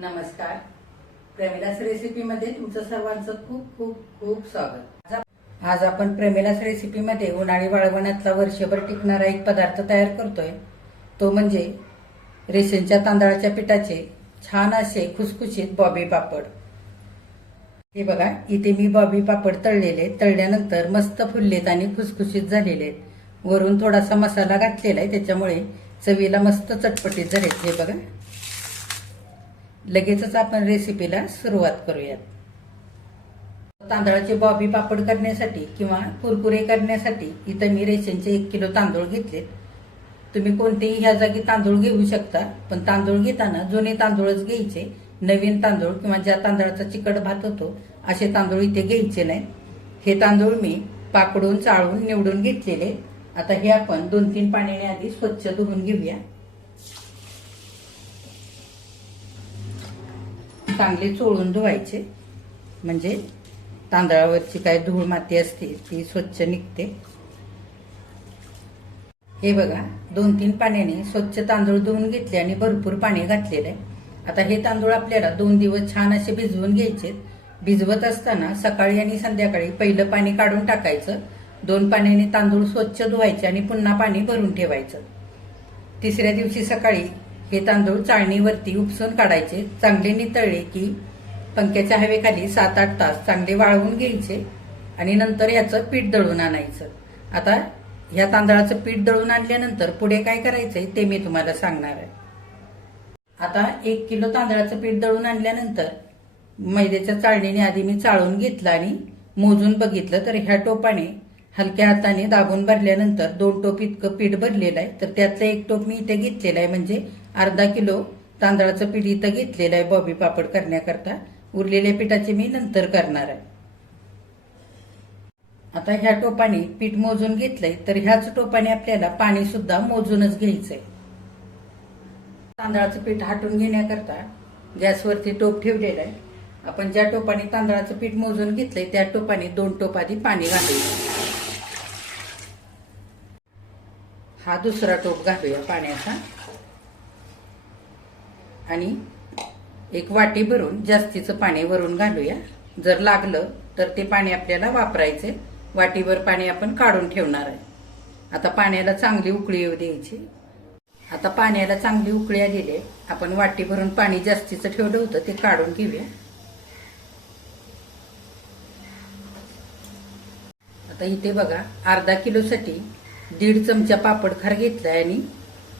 नमस्कार. प्रेमिलास रेसिपीमध्ये तुमचं सर्वांचं खूप खूप खूप स्वागत. आज आपण प्रेमिलास रेसिपीमध्ये उन्हाळी वाळवणातला वर्षभर टिकणारा एक पदार्थ तयार करतोय. तो म्हणजे रेशनच्या तांदळाच्या पिठाचे छान असे खुसखुशीत बॉबी पापड. हे बघा, इथे मी बॉबी पापड तळलेले, तळल्यानंतर मस्त फुललेत आणि खुसखुशीत झालेले आहेत. वरून थोडासा मसाला घातलेला आहे, त्याच्यामुळे चवीला मस्त चटपटीत झालेत. हे बघा, लगेचच आपण रेसिपीला सुरुवात करूयात. तांदळाचे बॉबी पापड करण्यासाठी किंवा कुरकुरे करण्यासाठी इथं मी रेशनचे 1 किलो तांदूळ घेतले. तुम्ही कोणतेही ह्या जागी तांदूळ घेऊ शकता, पण तांदूळ घेताना जुने तांदूळच घ्यायचे. नवीन तांदूळ किंवा ज्या तांदळाचा चिकट भात होतो असे तांदूळ इथे घ्यायचे नाही. हे तांदूळ मी पाकडून चाळून निवडून घेतलेले. आता हे आपण 2-3 पाण्याने आधी स्वच्छ धुवून घेऊया. चांगले चोळून धुवायचे, म्हणजे तांदळावरची काय धूळ माती असते ती स्वच्छ निघते. हे बघा, 2-3 पाण्याने स्वच्छ तांदूळ धुवून घेतले आणि भरपूर पाणी घातलेले आहे. आता हे तांदूळ आपल्याला 2 दिवस छान असे भिजवून घ्यायचे. भिजवत असताना सकाळी आणि संध्याकाळी पहिलं पाणी काढून टाकायचं. 2 पाण्याने तांदूळ स्वच्छ धुवायचे आणि पुन्हा पाणी भरून ठेवायचं. तिसऱ्या दिवशी सकाळी हे तांदूळ चाळणीवरती उपसून काढायचे. चांगले नितळले की पंख्याच्या हवेखाली 7-8 तास चांगले वाळवून घ्यायचे आणि नंतर याचं पीठ दळून आणायचं. आता ह्या तांदळाचं पीठ दळून आणल्यानंतर पुढे काय करायचंय ते मी तुम्हाला सांगणार आहे. आता 1 किलो तांदळाचं पीठ दळून आणल्यानंतर मैद्याच्या चाळणीने आधी मी चाळून घेतलं आणि मोजून बघितलं तर ह्या टोपाने हलक्या हाताने दाबून भरल्यानंतर 2 टोप इतकं पीठ भरलेलं आहे. तर त्यातलं 1 टोप मी इथे घेतलेलं आहे, म्हणजे अर्धा किलो तांदळाचं पीठ इथं घेतलेलं आहे बॉबी पापड करण्याकरता. उरलेल्या पिठाचे मी नंतर करणार आहे. आता ह्या टोपाने पीठ मोजून घेतलंय, तर ह्याच टोपाने आपल्याला पाणी सुद्धा मोजूनच घ्यायचंय. तांदळाचं पीठ हाटून घेण्याकरता गॅसवरती टोप ठेवलेला आहे. आपण ज्या टोपाने तांदळाचं पीठ मोजून घेतलंय त्या टोपाने 2 टोप आधी पाणी घालायचं. हा दुसरा टोप घालूया पाण्याचा आणि 1 वाटी भरून जास्तीचं पाणी वरून घालूया. जर लागलं तर ते पाणी आपल्याला वापरायचे. वाटीभर पाणी आपण काढून ठेवणार आहे. आता पाण्याला चांगली उकळी येऊ द्यायची. आता पाण्याला चांगली उकळी आलेली आहे. आपण वाटी भरून पाणी जास्तीचं ठेवलं होतं ते काढून घेऊया. आता इथे बघा, अर्धा किलोसाठी 1.5 चमचा पापड खार घेतलाय आणि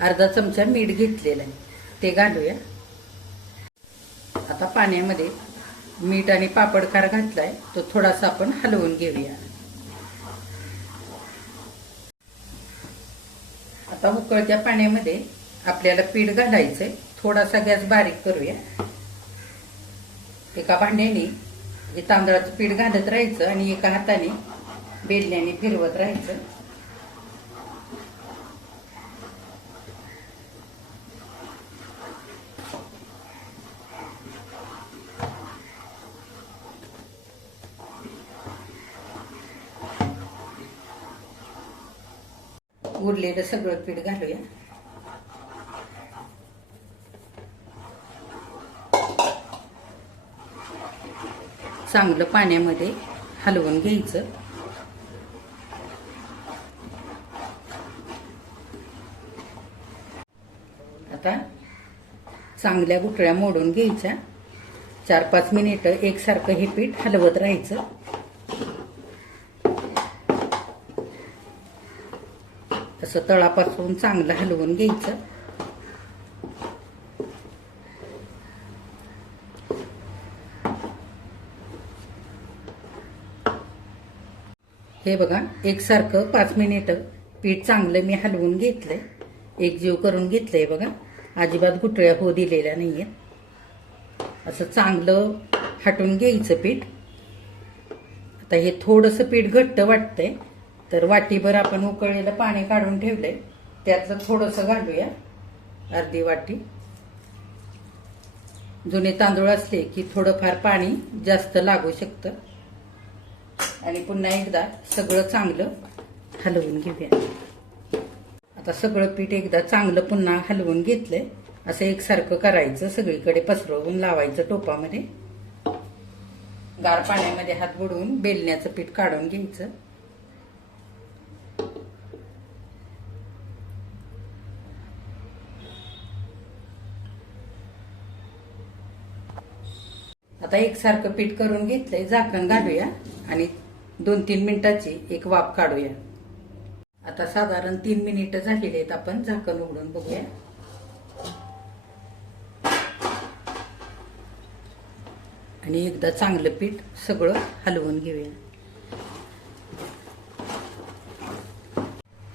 अर्धा चमचा मीठ घेतलेलं आहे, ते घालूया. आता पाण्यामध्ये मीठ आणि पापड खार घातलाय तो थोडासा आपण हलवून घेऊया. आता उकळत्या पाण्यामध्ये आपल्याला पीठ घालायचंय. थोडासा गॅस बारीक करूया. एका भांड्याने हे तांदळाचं पीठ घालत राहायचं आणि एका हाताने बेलण्याने फिरवत राहायचं. उरलेलं सगळं पीठ घालूया. चांगलं पाण्यामध्ये हलवून घ्यायचं. आता चांगल्या गुठळ्या मोडून घ्यायच्या. 4-5 मिनिटं एकसारखं हे पीठ हलवत राहायचं. असं तळापासून चांगलं हलवून घ्यायचं. हे बघा, एकसारखं 5 मिनिटं पीठ चांगलं मी हलवून घेतलंय, एकजीव करून घेतलंय. बघा, अजिबात गुठळ्या होऊ दिलेल्या नाहीये. असं चांगलं हटून घ्यायचं पीठ. आता हे थोडंसं पीठ घट्ट वाटतंय, तर वाटीभर आपण उकळलेलं पाणी काढून ठेवलंय त्यातलं थोडंसं घालूया, अर्धी वाटी. जुने तांदूळ असले की थोडंफार पाणी जास्त लागू शकतं. आणि पुन्हा एकदा सगळं चांगलं हलवून घेऊया. आता सगळं पीठ एकदा चांगलं पुन्हा हलवून घेतलंय. असं एकसारखं करायचं, सगळीकडे पसरवून लावायचं टोपामध्ये. गार पाण्यामध्ये हात बुडवून बेलण्याचं पीठ काढून घ्यायचं. आता एकसारखं पीठ करून घेतलंय, झाकण घालूया आणि 2-3 मिनिटाची एक वाफ काढूया. आता साधारण 3 मिनिटं झालेली आहेत. आपण झाकण उघडून बघूया. आणि एकदा चांगलं पीठ सगळं हलवून घेऊया.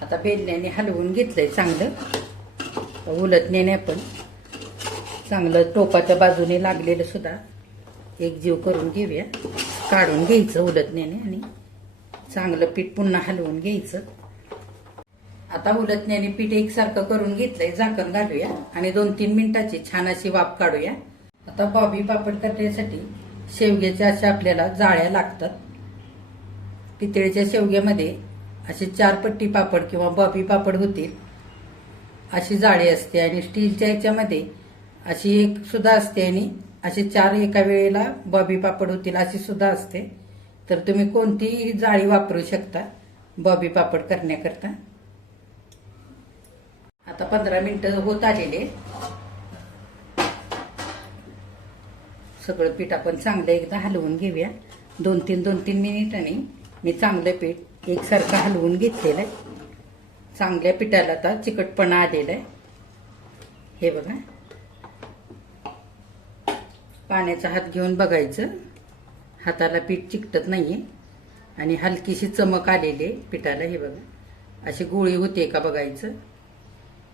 आता बेलण्याने हलवून घेतलंय चांगलं. उलटण्याने आपण चांगलं टोपाच्या बाजूने लागलेलं सुद्धा एकजीव करून घेऊया. काढून घ्यायचं उलटण्याने आणि चांगलं पीठ पुन्हा हलवून घ्यायचं. आता उलटण्याने पीठ एकसारखं करून घेतलंय, झाकण घालूया आणि 2-3 मिनिटाची छान अशी वाफ काढूया. आता बॉबी पापड करण्यासाठी शेवग्याच्या अशा आपल्याला जाळ्या लागतात. पितळेच्या शेवग्यामध्ये असे 4 पट्टी पापड किंवा बॉबी पापड होतील अशी जाळी असते. आणि स्टीलच्या याच्यामध्ये अशी एक सुद्धा असते आणि असे 4 एका वेळेला बॉबी पापड होतील अशी सुद्धा असते. तर तुम्ही कोणतीही जाळी वापरू शकता बॉबी पापड करण्याकरता. आता 15 मिनिटं होत आलेले. सगळं पीठ आपण चांगलं एकदा हलवून घेऊया. 2-3 मिनिटांनी मी चांगलं पीठ एकसारखं हलवून घेतलेलं आहे. चांगल्या पिठाला आता चिकटपणा आलेला आहे. हे बघा, पाण्याचा हात घेऊन बघायचं, हाताला पीठ चिकटत नाहीये आणि हलकीशी चमक आलेली आहे पिठाला. हे बघा, अशी गोळी होते का बघायचं.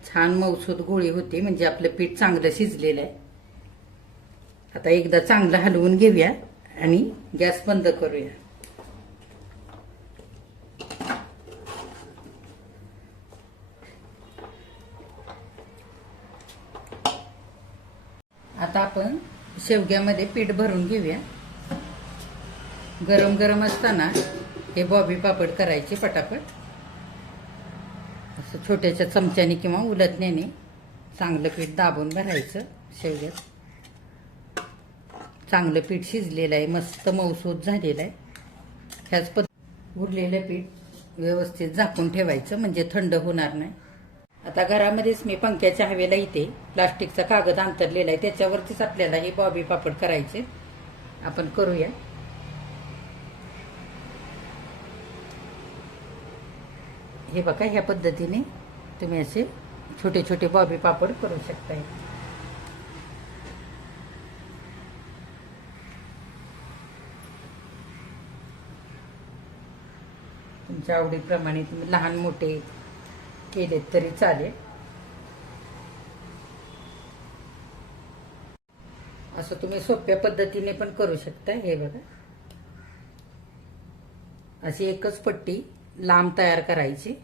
छान मऊसूत गोळी होते म्हणजे आपलं पीठ चांगलं शिजलेलं आहे. आता एकदा चांगलं हलवून घेऊया आणि गॅस बंद करूया. आता आपण शेवग्यामध्ये पीठ भरून घेऊया. गरम गरम असताना हे बॉबी पापड करायचे पटापट. असं छोट्याच्या चमच्याने किंवा उलटण्याने चांगलं पीठ दाबून भरायचं शेवग्यात. चांगलं पीठ शिजलेलं आहे, मस्त मऊसूत झालेलं आहे. ह्याच उरलेलं पीठ व्यवस्थित झाकून ठेवायचं म्हणजे थंड होणार नाही. आता घरामध्येच मी पंख्याच्या हवेला इथे प्लास्टिकचा कागद अंतरलेला आहे, त्याच्यावरतीच आपल्याला हे बॉबी पापड करायचे. आपण करूया. हे बघा, ह्या पद्धतीने तुम्ही असे छोटे छोटे बॉबी पापड करू शकता. तुमच्या आवडीप्रमाणे तुम्ही लहान मोठे केलेत तरी चालेल. असं तुम्ही सोप्या पद्धतीने पण करू शकता. हे बघा, अशी एकच पट्टी लांब तयार करायची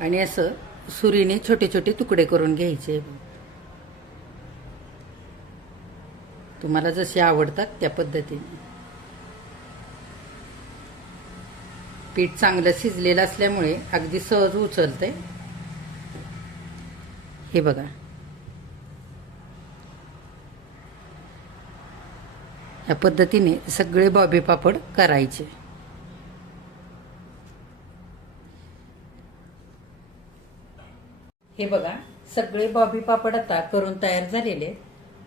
आणि असं सुरीने छोटे छोटे तुकडे करून घ्यायचे. तुम्हाला जसे आवडतात त्या पद्धतीने. पीठ चांगलं शिजलेलं असल्यामुळे अगदी सहज उचलतंय. हे बघा, या पद्धतीने सगळे बॉबी पापड करायचे. हे बघा, सगळे बॉबी पापड आता करून तयार झालेले.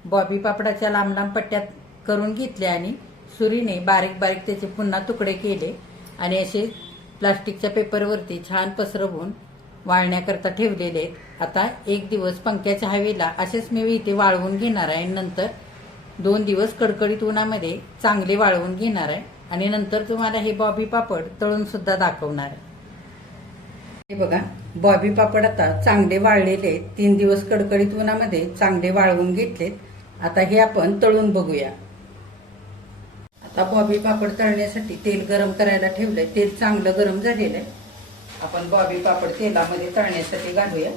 बॉबी पापडाच्या लांब लांब पट्ट्यात करून घेतल्या आणि सुरीने बारीक बारीक त्याचे पुन्हा तुकडे केले आणि असे प्लास्टिकच्या पेपरवरती छान पसरवून वाळण्याकरता ठेवलेले. आता 1 दिवस पंख्याच्या हवेला असेच मी इथे वाळवून घेणार आहे. नंतर 2 दिवस कडकडीत उन्हामध्ये चांगले वाळवून घेणार आहे आणि नंतर तुम्हाला हे बॉबी पापड तळून सुद्धा दाखवणार आहे. हे बघा, बॉबी पापड आता चांगले वाळलेले. 3 दिवस कडकडीत उन्हामध्ये चांगले वाळवून घेतलेत. आता हे आपण तळून बघूया. आता बॉबी पापड तळण्यासाठी तेल गरम करायला ठेवलंय. तेल चांगलं गरम झालेलं आहे. आपण बॉबी पापड तेलामध्ये तळण्यासाठी घालूया.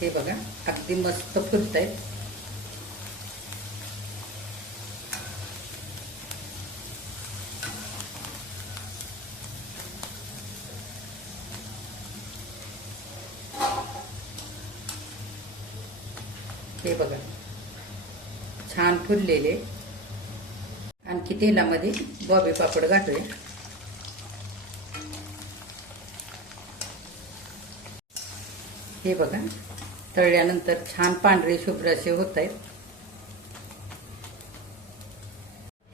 हे बघा अगदी मस्त फुलतायत. हे बघा छान फुललेले. आणखी तेलामध्ये बॉबी पापड घालूया. हे बघा तळल्यानंतर छान पांढरे शुभ्र असे होत आहेत.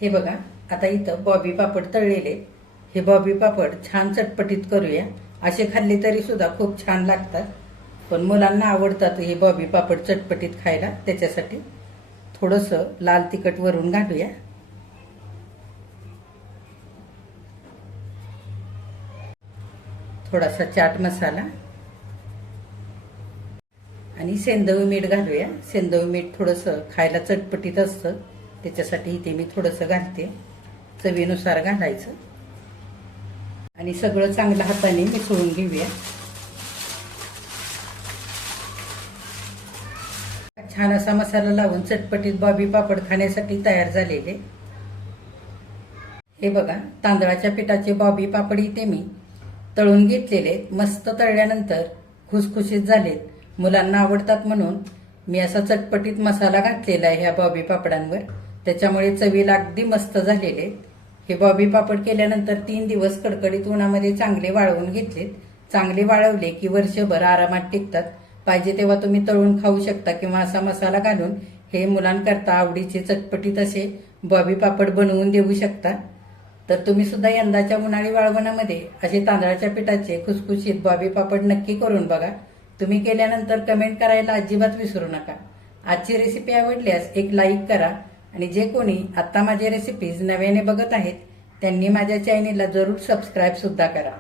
हे बघा आता इथं बॉबी पापड तळलेले. हे बॉबी पापड छान चटपटीत करूया. असे खाल्ले तरी सुद्धा खूप छान लागतात, पण मुलांना आवडतात हे बॉबी पापड चटपटीत खायला. त्याच्यासाठी थोडंसं लाल तिखट वरून घालूया. थोडासा चाट मसाला आणि सेंधव मीठ घालूया. सेंधव मीठ थोडंसं खायला चटपटीत असतं, त्याच्यासाठी इथे मी थोडंसं घालते. चवीनुसार घालायचं आणि सगळं चांगलं हाताने मिसळून घेऊया. छान असा मसाला लावून चटपटीत बॉबी पापड खाण्यासाठी तयार झालेले. हे बघा तांदळाच्या पिठाचे बॉबी पापड इथे मी तळून घेतलेले. मस्त तळल्यानंतर खुसखुशीत झालेत. मुलांना आवडतात म्हणून मी असा चटपटीत मसाला घातलेला आहे ह्या बॉबी पापडांवर. त्याच्यामुळे चवीला अगदी मस्त झालेले. हे बॉबी पापड केल्यानंतर 3 दिवस कडकडीत उन्हामध्ये चांगले वाळवून घेतलेत. चांगले वाळवले की वर्षभर आरामात टिकतात. पाहिजे तेव्हा तुम्ही तळून खाऊ शकता किंवा असा मसाला घालून हे मुलांकरता आवडीचे चटपटीत असे बॉबी पापड बनवून देऊ शकता. तर तुम्ही सुद्धा यंदाच्या उन्हाळी वाळवणामध्ये असे तांदळाच्या पिठाचे खुसखुशीत बॉबी पापड नक्की करून बघा. तुम्ही केल्यानंतर कमेंट करायला अजिबात विसरू नका. आजची रेसिपी आवडल्यास एक लाईक करा आणि जे कोणी आता माझे रेसिपीज नव्याने बघत आहेत त्यांनी माझ्या चॅनेलला जरूर सबस्क्राईब सुद्धा करा.